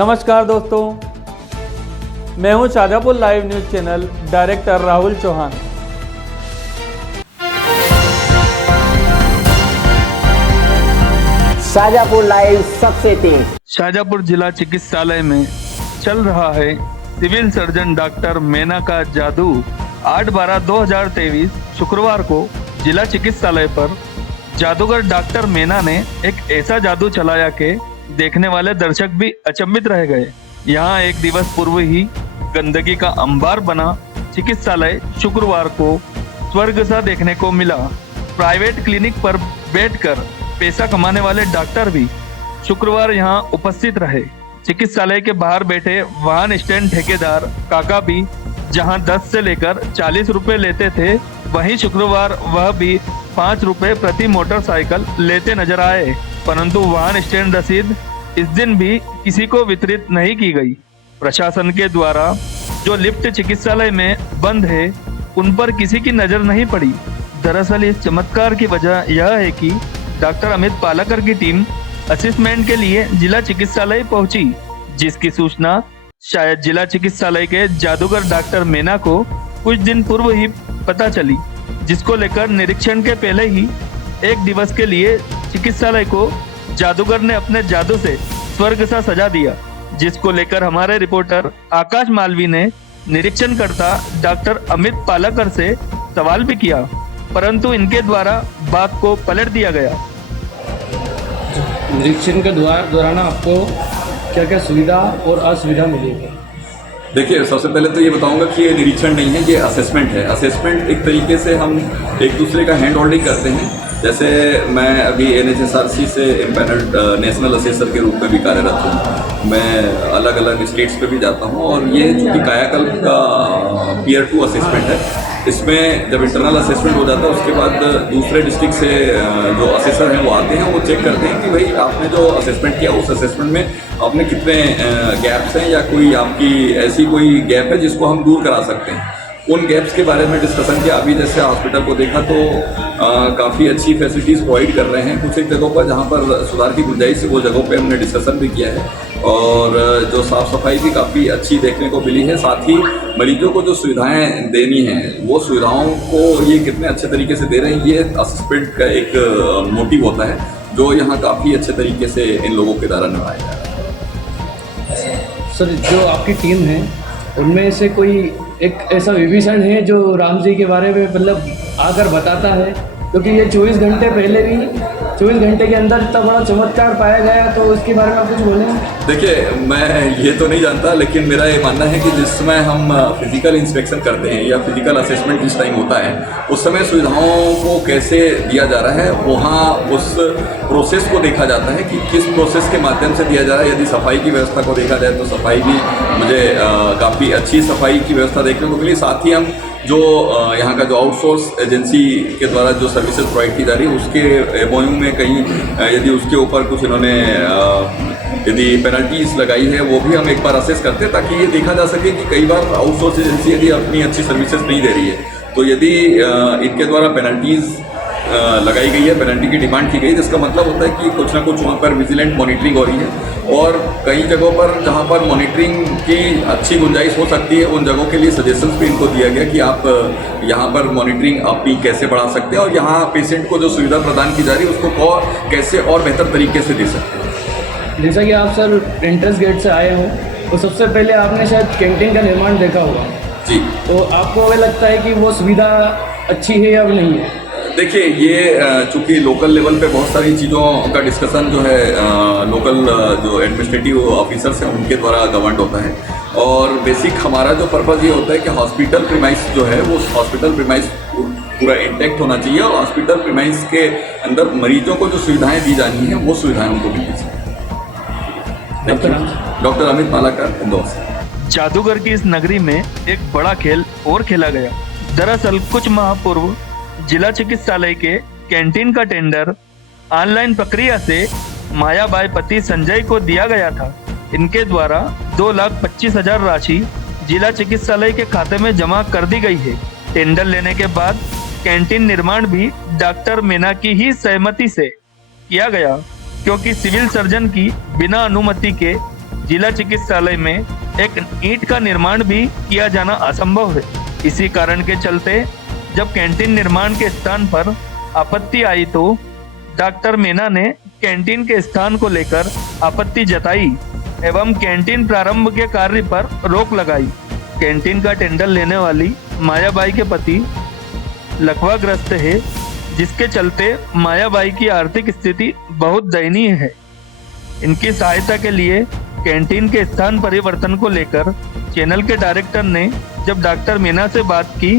नमस्कार दोस्तों, मैं हूं Shajapur live news channel director Rahul Chauhan. Shajapur live सबसे तेज। शाजापुर जिला चिकित्सालय में चल रहा है सिविल सर्जन डॉक्टर मेना का जादू। 8/12/2023 शुक्रवार को जिला चिकित्सालय पर जादूगर डॉक्टर मेना ने एक ऐसा जादू चलाया कि देखने वाले दर्शक भी अचंभित रह गए। यहाँ एक दिवस पूर्व ही गंदगी का अंबार बना चिकित्सालय शुक्रवार को स्वर्ग सा देखने को मिला। प्राइवेट क्लिनिक पर बैठकर पैसा कमाने वाले डॉक्टर भी शुक्रवार यहाँ उपस्थित रहे। चिकित्सालय के बाहर बैठे वाहन स्टैंड ठेकेदार काका भी जहां 10 से लेकर 40 रुपए लेते थे, वहीं शुक्रवार वह भी 5 रुपए प्रति मोटरसाइकिल लेते नजर आए। परंतु वाहन स्टैंड रसीद इस दिन भी किसी को वितरित नहीं की गई। प्रशासन के द्वारा जो लिफ्ट चिकित्सालय में बंद है, उन पर किसी की नजर नहीं पड़ी। दरअसल इस चमत्कार की वजह यह है कि डॉक्टर अमित पालाकर की टीम असेसमेंट के लिए जिला चिकित्सालय पहुंची, जिसकी सूचना शायद जिला चिकित्सालय के जादूगर डॉक्टर मेना को कुछ दिन पूर्व ही पता चली, जिसको लेकर निरीक्षण के पहले ही एक दिवस के लिए चिकित्सालय को जादूगर ने अपने जादू से स्वर्ग सा सजा दिया, जिसको लेकर हमारे रिपोर्टर आकाश मालवी ने निरीक्षण करता डॉक्टर अमित पालाकर से सवाल भी किया, परंतु इनके द्वारा बात को पलट दिया गया। निरीक्षण के दौरान आपको क्या क्या सुविधा और असुविधा मिलेगी? देखिए, सबसे पहले तो ये बताऊंगा कि ये निरीक्षण नहीं है, ये असेसमेंट है। असेसमेंट एक तरीके से हम एक दूसरे का हैंड होल्डिंग करते हैं। जैसे मैं अभी NHSRC से इम्पैनल्ड नेशनल असेसर के रूप में भी कार्यरत हूँ। मैं अलग अलग स्टेट्स पे भी जाता हूँ और ये चूँकि कायाकल्प का पीयर टू असेसमेंट है, इसमें जब इंटरनल असेसमेंट हो जाता है उसके बाद दूसरे डिस्ट्रिक्ट से जो असेसर हैं वो आते हैं, वो चेक करते हैं कि भाई आपने जो असेसमेंट किया उस असेसमेंट में आपने कितने गैप्स हैं या कोई आपकी ऐसी कोई गैप है जिसको हम दूर करा सकते हैं। उन गैप्स के बारे में डिस्कशन किया। अभी जैसे हॉस्पिटल को देखा तो काफ़ी अच्छी फैसिलिटीज़ प्रोवाइड कर रहे हैं। कुछ एक जगहों पर जहाँ पर सुधार की गुंजाइश है वो जगहों पे हमने डिस्कशन भी किया है और जो साफ़ सफाई भी काफ़ी अच्छी देखने को मिली है। साथ ही मरीजों को जो सुविधाएं देनी हैं वो सुविधाओं को ये कितने अच्छे तरीके से दे रहे हैं, ये असेसमेंट का एक मोटिव होता है जो यहाँ काफ़ी अच्छे तरीके से इन लोगों के द्वारा निभाया जा रहा है। सर, जो आपकी टीम है उनमें से कोई एक ऐसा विभीषण है जो राम जी के बारे में मतलब आकर बताता है, क्योंकि ये 24 घंटे पहले भी 24 घंटे के अंदर इतना बड़ा चमत्कार पाया गया, तो उसके बारे में आप कुछ बोलें? देखिए, मैं ये तो नहीं जानता, लेकिन मेरा ये मानना है कि जिस समय हम फिजिकल इंस्पेक्शन करते हैं या फिजिकल असेसमेंट जिस टाइम होता है, उस समय सुविधाओं को कैसे दिया जा रहा है, वहाँ उस प्रोसेस को देखा जाता है कि किस प्रोसेस के माध्यम से दिया जा रहा है। यदि सफाई की व्यवस्था को देखा जाए तो सफाई भी मुझे काफ़ी अच्छी सफाई की व्यवस्था देखने को मिली। साथ ही हम जो यहाँ का जो आउटसोर्स एजेंसी के द्वारा जो सर्विसेज प्रोवाइड की जा रही है उसके MOU में कहीं यदि उसके ऊपर कुछ इन्होंने यदि पेनल्टीज लगाई है वो भी हम एक बार असेस करते हैं, ताकि ये देखा जा सके कि कई बार आउटसोर्स एजेंसी यदि अपनी अच्छी सर्विसेज नहीं दे रही है तो यदि इनके द्वारा पेनल्टीज लगाई गई है, पेनल्टी की डिमांड की गई, जिसका मतलब होता है कि कुछ ना कुछ वहाँ पर विजिलेंट मॉनिटरिंग हो रही है। और कई जगहों पर जहाँ पर मॉनिटरिंग की अच्छी गुंजाइश हो सकती है उन जगहों के लिए सजेशंस भी इनको दिया गया कि आप यहाँ पर मॉनिटरिंग अपनी कैसे बढ़ा सकते हैं और यहाँ पेशेंट को जो सुविधा प्रदान की जा रही है उसको कैसे और बेहतर तरीके से दे सकते हैं। जैसा कि आप सर एंट्रेंस गेट से आए हो तो सबसे पहले आपने शायद कैंटीन का निर्माण देखा होगा जी, तो आपको हमें लगता है कि वो सुविधा अच्छी है या नहीं है? देखिए, ये चूँकि लोकल लेवल पे बहुत सारी चीज़ों का डिस्कशन जो है लोकल जो एडमिनिस्ट्रेटिव ऑफिसर्स हैं उनके द्वारा गवर्न होता है और बेसिक हमारा जो पर्पज़ ये होता है कि हॉस्पिटल प्रीमाइस जो है वो हॉस्पिटल प्रीमाइस पूरा इंटैक्ट होना चाहिए और हॉस्पिटल प्रीमाइस के अंदर मरीजों को जो सुविधाएँ दी जानी हैं वो सुविधाएँ उनको मिलनी चाहिए। डॉक्टर अमित पालाकर, इंदौर से। जादूगर की इस नगरी में एक बड़ा खेल और खेला गया। दरअसल कुछ माह पूर्व जिला चिकित्सालय के कैंटीन का टेंडर ऑनलाइन प्रक्रिया से मायाबाई पति संजय को दिया गया था। इनके द्वारा 2,25,000 राशि जिला चिकित्सालय के खाते में जमा कर दी गई है। टेंडर लेने के बाद कैंटीन निर्माण भी डॉक्टर मेना की ही सहमति से किया गया, क्योंकि सिविल सर्जन की बिना अनुमति के जिला चिकित्सालय में एक ईंट का निर्माण भी किया जाना असंभव है। इसी कारण के चलते जब कैंटीन निर्माण के स्थान पर आपत्ति आई तो डॉक्टर मीना ने कैंटीन के स्थान को लेकर आपत्ति जताई एवं कैंटीन प्रारंभ के कार्य पर रोक लगाई। कैंटीन का टेंडर लेने वाली मायाबाई के पति लकवाग्रस्त है, जिसके चलते मायाबाई की आर्थिक स्थिति बहुत दयनीय है। इनकी सहायता के लिए कैंटीन के स्थान परिवर्तन को लेकर चैनल के डायरेक्टर ने जब डॉक्टर मीना से बात की,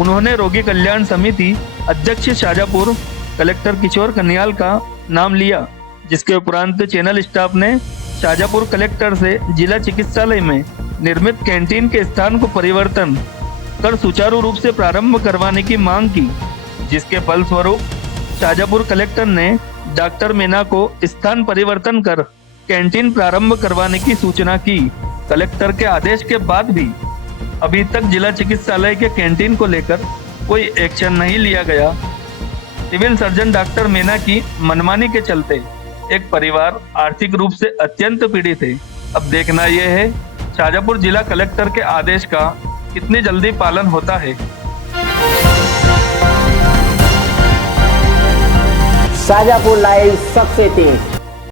उन्होंने रोगी कल्याण समिति अध्यक्ष शाजापुर कलेक्टर किशोर कन्याल का नाम लिया, जिसके उपरांत चैनल स्टाफ ने शाजापुर कलेक्टर से जिला चिकित्सालय में निर्मित कैंटीन के स्थान को परिवर्तन कर सुचारू रूप से प्रारंभ करवाने की मांग की, जिसके फलस्वरूप शाजापुर कलेक्टर ने डॉक्टर मीना को स्थान परिवर्तन कर कैंटीन प्रारंभ करवाने की सूचना की। कलेक्टर के आदेश के बाद भी अभी तक जिला चिकित्सालय के कैंटीन को लेकर कोई एक्शन नहीं लिया गया। सिविल सर्जन डॉक्टर मीना की मनमानी के चलते एक परिवार आर्थिक रूप से अत्यंत पीड़ित है। अब देखना यह है शाजापुर जिला कलेक्टर के आदेश का कितनी जल्दी पालन होता है। शाजापुर लाइव सबसे तेज।